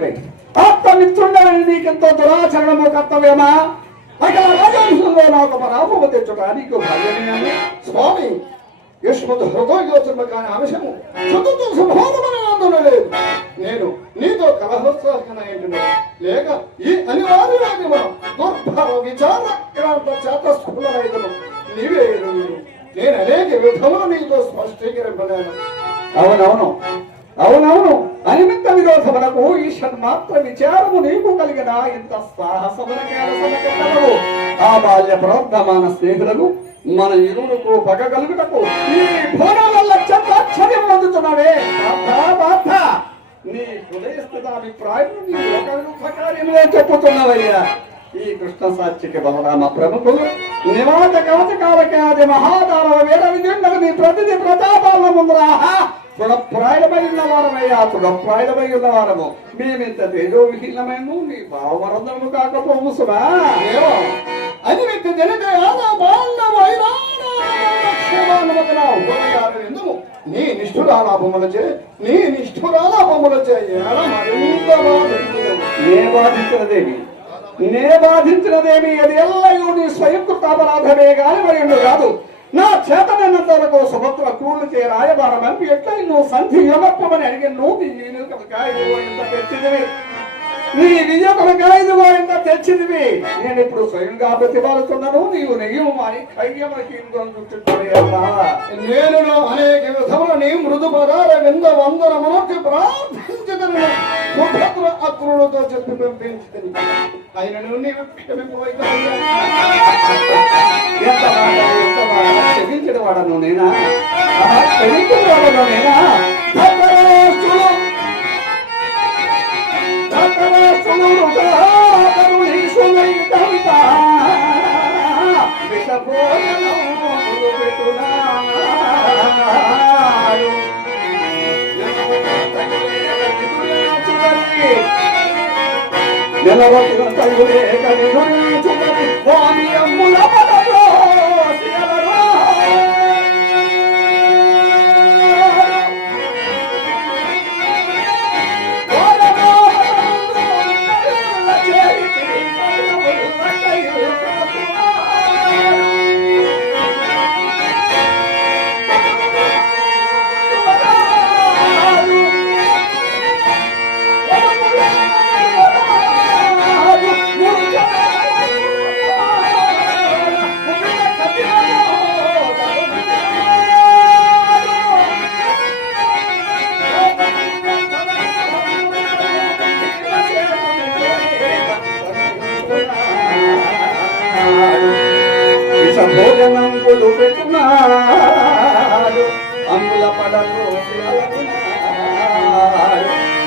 వాదివై ఆత్మమిత్రుండని నీకెంతో దురాచరణము కర్తవ్యమా? అక్కడ రాజవంశంలో నాకు పరాభవ తెచ్చుట నీకు భాగ్యమే. స్వామి యుష్మత్ హృదయోచన కాని అంశము చతుర్థ సంభావన లేదు. నేను నీతో కలహోత్సాహన లేక ఈ అనివార్య దుర్భావ విచార చేతస్ఫులైదను నీవే నేను అనేక విధములు నీతో స్పష్టీకరింపలేను. అవునవును అవునవును అనిమిత్త విరోధములకు ఈశ్వర్ మాత్ర విచారము నీకు కలిగిన ఇంత సాహసమునకు ఆ బాల్య ప్రవర్ధమాన స్నేహితులకు మన ఇరువులకు పగ కలుగుటకు ఈ భోనం వల్ల చర్యం పొందుతున్నావే. నీ హృదయస్థిత అభిప్రాయం నీ ఒక కార్యంలో చెప్పుతున్నవయ్యా. ఈ కృష్ణ సాక్షికి బలరామ ప్రముఖులు నివాత కవచ కాలకాది మహాదానవ వేద విజయంలో నీ ప్రతిది ప్రతాపాల ముందరాహా తృఢప్రాయులమై ఉన్నవారమయ్యా. తృఢప్రాయులమై ఉన్నవారము మేమింత తేజోవిహీనమైన నీ భావవరంధము కాకపోము సుమా. అది వ్యక్తి జరిగే నీ నిష్ఠురాలాభములచే నే బాధించినదేమి అది ఎల్లయూ నీ స్వయంకృత అపరాధమే గాని మరి కాదు. నా చేతనైనంత వరకు సుభద్ర క్రూళ్ళకే రాయబారమని ఎట్లా నువ్వు సంధి యోగప్పమని అడిగి నువ్వు తెచ్చిదివి నీ విజయకులగా ఇదిగో ఎంత తెచ్చిదివి. నేను ఇప్పుడు స్వయంగా ప్రతిపాదుతున్నాను. నీవు నెయ్యము మాని నేను అనేక విధముల నీ మృదు పదాల వింద వందనమునకు ప్రార్థించదను. సుభద్ర అక్రూరుతో చెప్పి పంపించింది. ఆయనను నీవు క్షమించిన వాడను నేనా? క్షమించిన వాడను నేనా? నెలవచ్చిన తల్లులే భోజనంబులు పెట్టున్నాడు అంగుల పడకు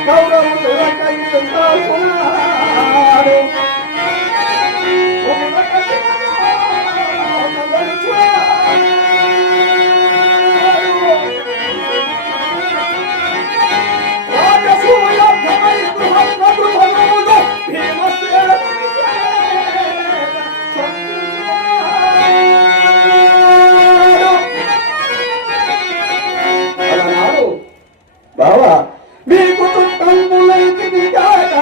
కౌరవులు కాల్చున్నాడు. బావా మీకు చుట్టంబులైతిది కాక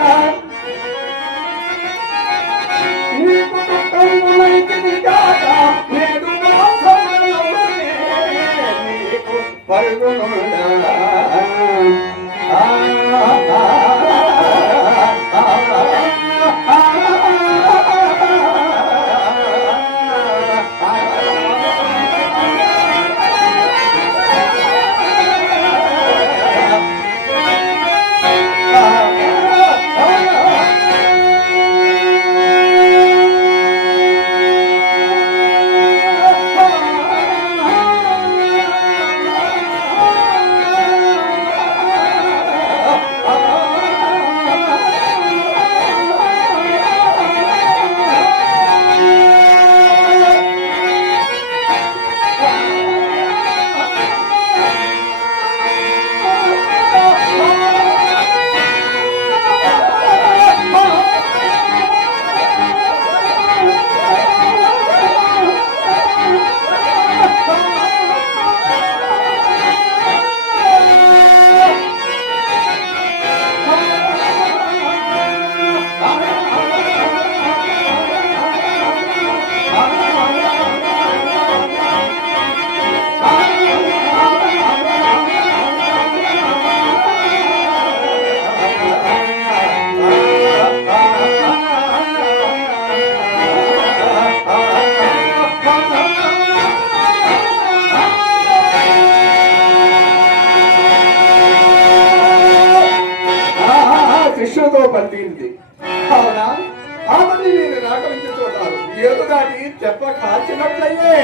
చేసినట్లయితే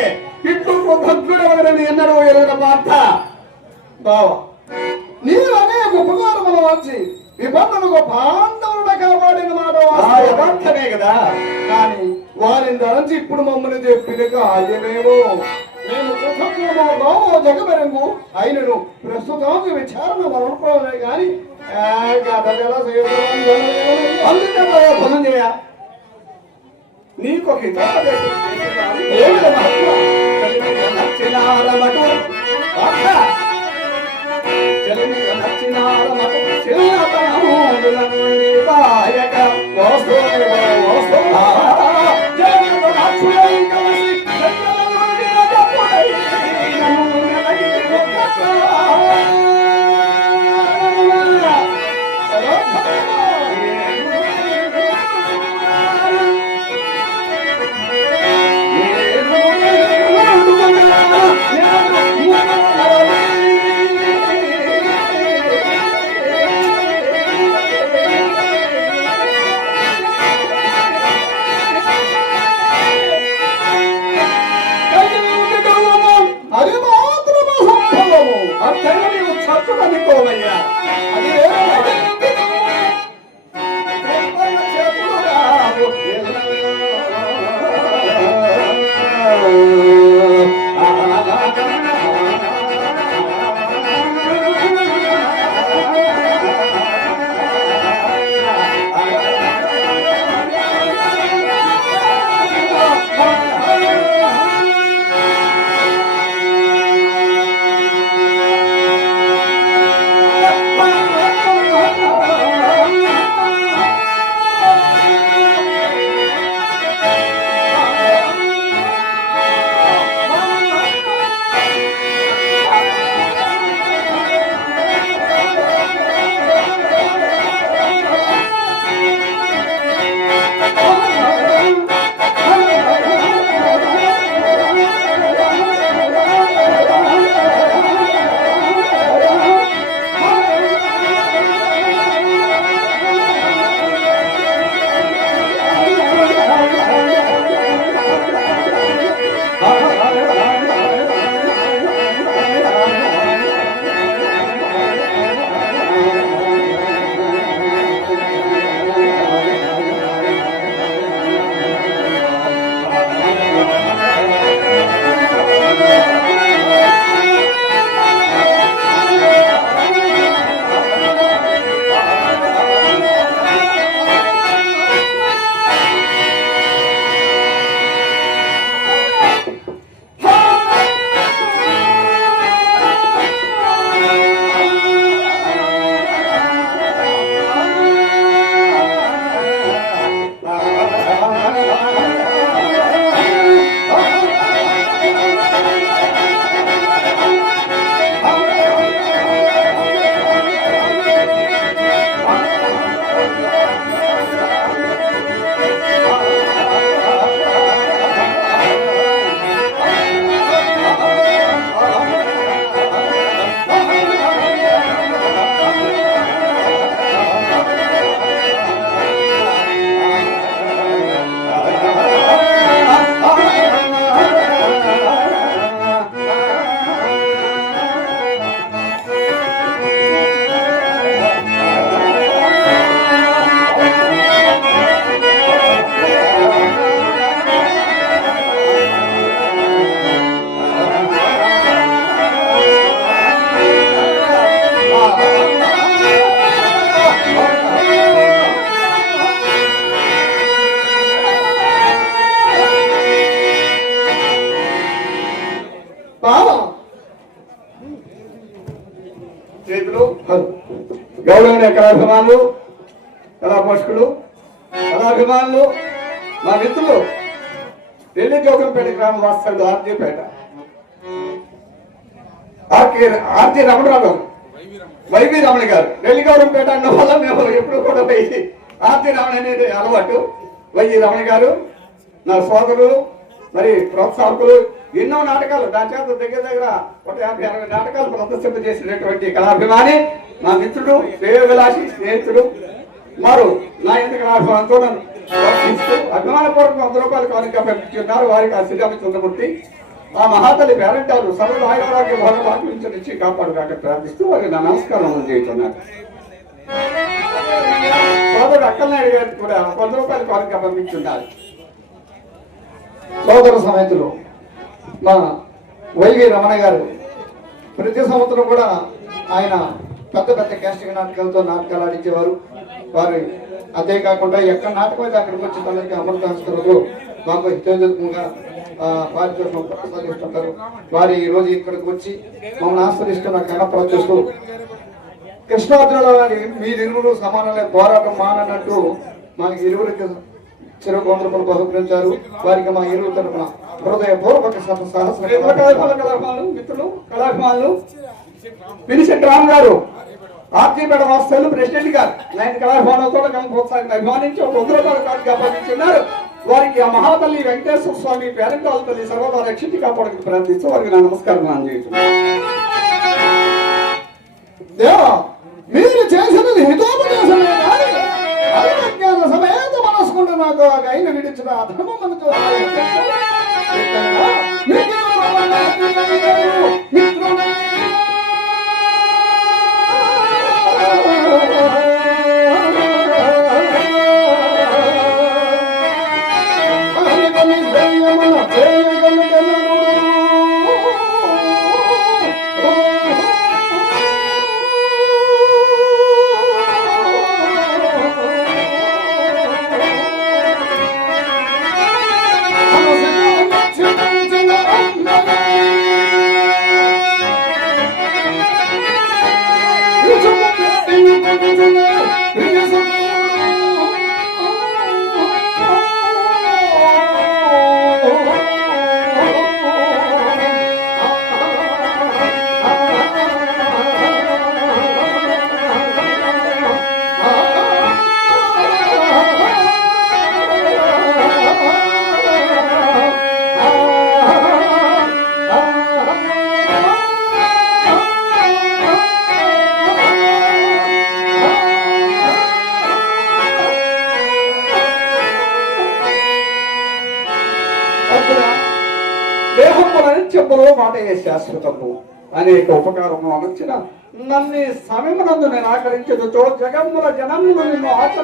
ఇట్లు కృతజ్ఞుడవగలని ఎన్నడూ ఎరుగ పార్థ. బావ, నీవు అనేక ఉపకారములు వచ్చి విపన్నులకు పాండవులను కాపాడిన మాట యథార్థమే కదా. కానీ వారిని ధరించి ఇప్పుడు మమ్మల్ని చెప్పిన కార్యమేమో మేము కృతజ్ఞమో జగమెరంగు అయినను ప్రస్తుతానికి విచారణ మరొకనే కానీ భనం చేయ నీకు గౌరవనీయ కళాభిమానులు, కళాపోషకులు, కళాభిమానులు, మా మిత్రులు, ఢిల్లీ జోగంపేట గ్రామ వాస్తవ్యులు ఆర్జీపేట ఆర్జీ రమణరావు, వైవి రమణ గారు. ఢిల్లీ గౌరవంపేట అన్న వల్ల మేము ఎప్పుడు కూడా పోయి ఆర్జీ రమణ అనేది అలవాటు. వైవి రమణ గారు నా సోదరులు, మరి ప్రోత్సాహకులు, ఎన్నో నాటకాలు నా చేత దగ్గర 150-60 నాటకాలు ప్రదర్శింప చేసినటువంటి కళాభిమాని, మా మిత్రుడు, శ్రేయోభిలాషి, స్నేహితుడు, మరో నా ఎంత కళాభిమానంతో నన్ను అభిమానపూర్వక 100 రూపాయలు కానుక పంపించున్నారు. వారికి ఆ శ్రీరామచంద్రమూర్తి ఆ మహాతల్లి పేరంటారు సర్వ ఆయురాగ్య భోగభాగ్యం నుంచి కాపాడుగాక ప్రార్థిస్తూ వారికి నా నమస్కారం చేస్తున్నారు. సోదరుడు అక్కలనాయుడు గారికి కూడా 100 రూపాయలు కానుక పంపించున్నారు. సోదర సమేతులు మా వైవి రమణ గారు ప్రతి సంవత్సరం కూడా ఆయన పెద్ద పెద్ద క్యాస్టింగ్ నాటకాలతో నాటకాలు ఆడించేవారు. వారు అదే కాకుండా ఎక్కడ నాటకం అయితే అక్కడికి వచ్చి తనకి అమృతాస్తులతో మాకు హితోజకంగా పారితోషం ప్రసాదిస్తుంటారు. వారు ఈ రోజు ఇక్కడికి వచ్చి మమ్మల్ని ఆశ్రయిస్తున్న కనపరచేస్తూ కృష్ణార్జునుల వారి మీరిరువురు సమానమే పోరాటం మానన్నట్టు మాకు ఇరువురికి చెరువు 100 రూపాయలు బహుకరించారు. వారికి మా ఇరువురు తరఫున హృదయపూర్వక సహస్ర మిత్రులు కళాభిమానులు మినిశెట్టి రామ్ గారు ఆర్జీపేట వాస్తవులు ప్రెసిడెంట్ గారు 9 కళాభవనంతో ప్రోత్సాహం అభిమానించి 100 రూపాయలు కానుక పంపించున్నారు. వారికి ఆ మహాతల్లి వెంకటేశ్వర స్వామి పేరంటాల తల్లి సర్వదా రక్షించి కాపాడడానికి ప్రయత్నిస్తూ వారికి నా నమస్కారం అందజేస్తున్నాను. మీరు చేసినది హితోపదేశమే కానీ అజ్ఞాన సమేత మనసుకుంటూ నాకు ఆయన విడిచిన అధర్మం మనతో చెప్పులో మాట శాశ్వతము అనేక ఉపకారము అనొచ్చిన నన్ను సమయమునందు నేను ఆకరించదు జగమ్ముల జనములు నిన్ను ఆచ